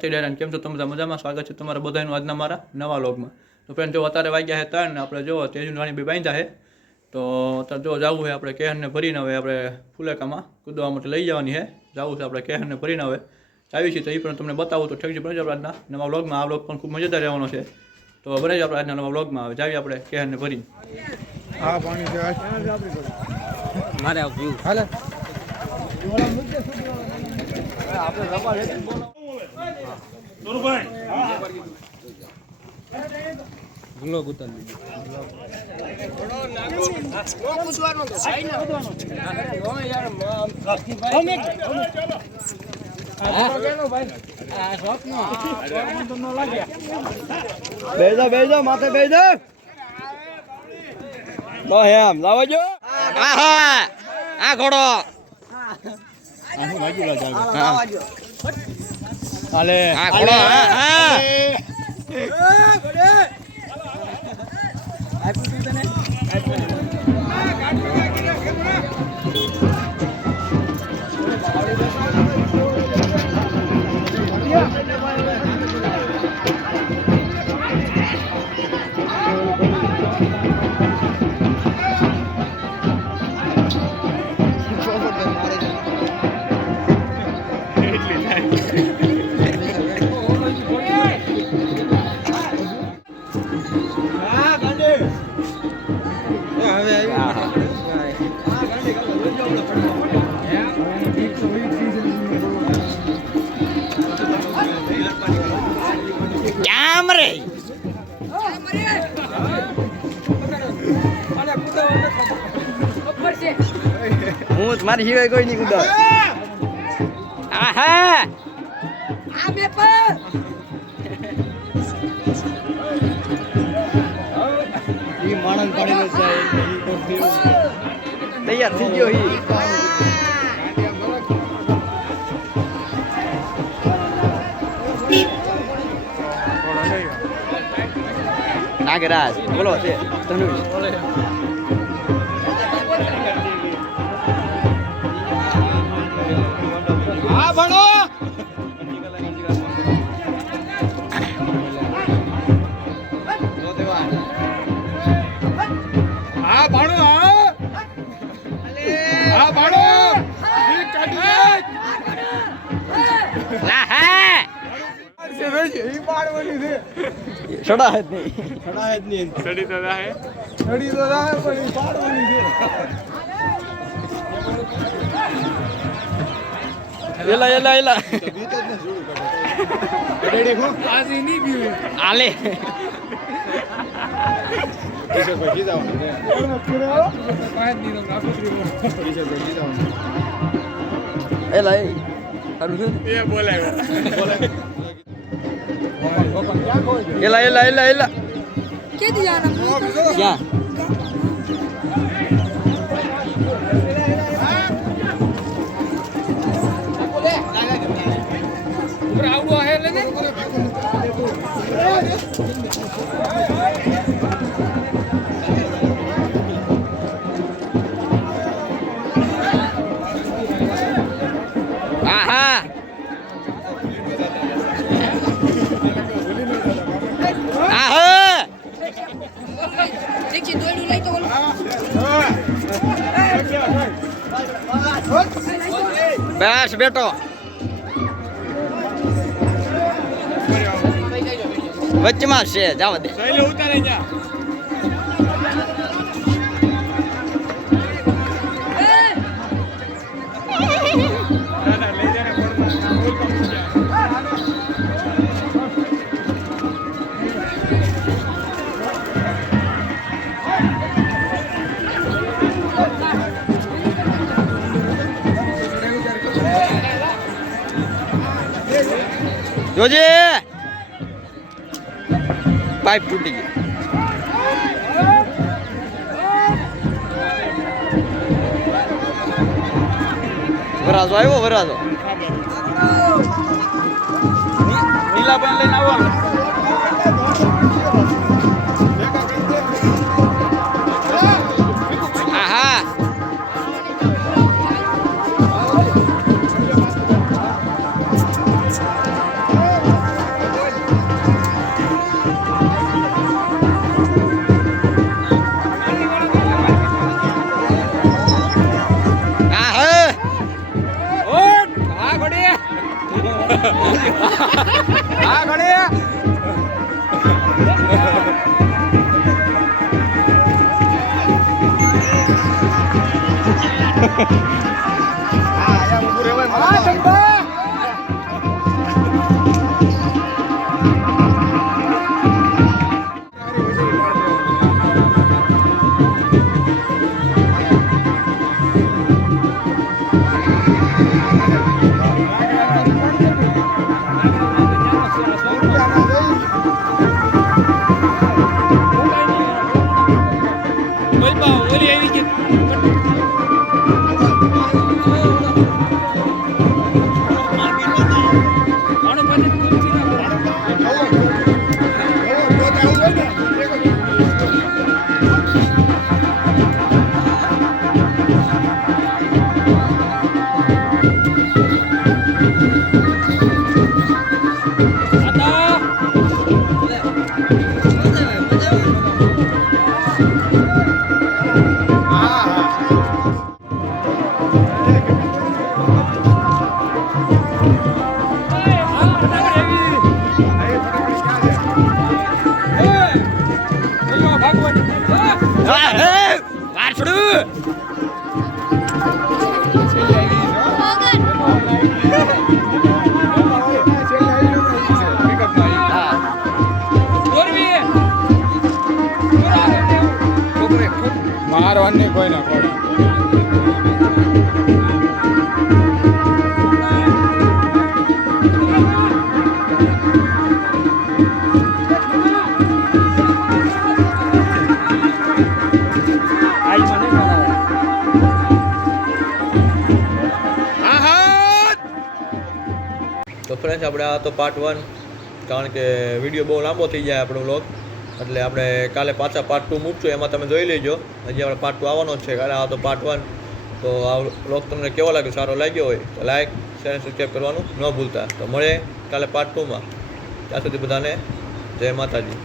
નથી ડાયરા કેમ છો તમે બધા મજામાં? સ્વાગત છે તમારા બધાનું આજના મારા નવા વ્લોગમાં. તો ફ્રેન્ડ જો અત્યારે વાગ્યા છે 3 ને આપણે જો તેજુ રાણી બી બાંધ્યા છે. તો અત્યારે જો જવું છે આપણે કેહરને ભરીને હવે આપણે ફુલેકામાં કૂદવા માટે લઈ જવાની છે. જવું છે આપણે કેહરને ભરીને હવે આવી છીએ તો એ પણ તમને બતાવું તો ઠેકજી બને આપણે આજના નવા વ્લોગમાં. આ વ્લોગ પણ ખૂબ મજેદાર રહેવાનો છે. તો બને જ આપણે આજના નવા વ્લોગમાં હવે જાવી આપણે કેહરને ભરીને. હા પાણી છે મારે આવું હાલે આપણે રબા રેતી બોલો સુરભાઈ ગ્લોબ ઉતાર લીધો કૂદવાનો તો સાઈ ના કૂદવાનો ઓમે યાર ઓમે આ સ્વપ્ન તો ન લાગ્યા બેજો માથે બેજો નો એમ લાવો જો આહા આ ઘોડો આનું બાજુ લા જાવ લાવજો હાલે આ ઘોડો હા ઘોડે આપી તને હું તમારી સિવાય કોઈ નહીં કૂદો આહા આ બે પર ઈ માણસ પાડીને જાય તૈયાર થઈ ગયો ઈ નાગરાજ બોલો છે ધનુષ બોલે આ ભણો આ ભણો આ ભણો ઈ કાઢી લા હે ઈ પાડવાની છે સડા હે નહીં સડી તો રાહે પણ ઈ પાડવાની છે એલા રેડી હું આજી ની ગયું આલે કિશોર ભાઈ જાવ ને પાંચ ની નો નાખો કિશોર ભાઈ જાવ એલા એ હારું છે એ બોલાયો એલા કે દિયા ક્યાં બસ બેટો વચ્ચેમાં છે જાવ દે ઉતારે જા જોજે પાઇપ તૂટી ગઈ વરાજો આવ્યો વરાજો નીલા પણ લઈને આવવાનું આહા હા ઘણી મારો અન્ય કોઈ ના કોઈ તો ફ્રેન્ડ્સ આપણે આ તો પાર્ટ 1, કારણ કે વિડીયો બહુ લાંબો થઈ જાય આપણો વ્લોગ, એટલે આપણે કાલે પાછા પાર્ટ 2 મૂકશું, એમાં તમે જોઈ લેજો. હજી આપણે પાર્ટ 2 આવવાનો જ છે. કાલે આ તો પાર્ટ 1. તો આ વ્લોગ તમને કેવો લાગ્યો, સારો લાગ્યો હોય તો લાઈક શેર સબસ્ક્રાઈબ કરવાનું ન ભૂલતા. તો મળે કાલે પાર્ટ 2માં. ત્યાં સુધી બધાને જય માતાજી.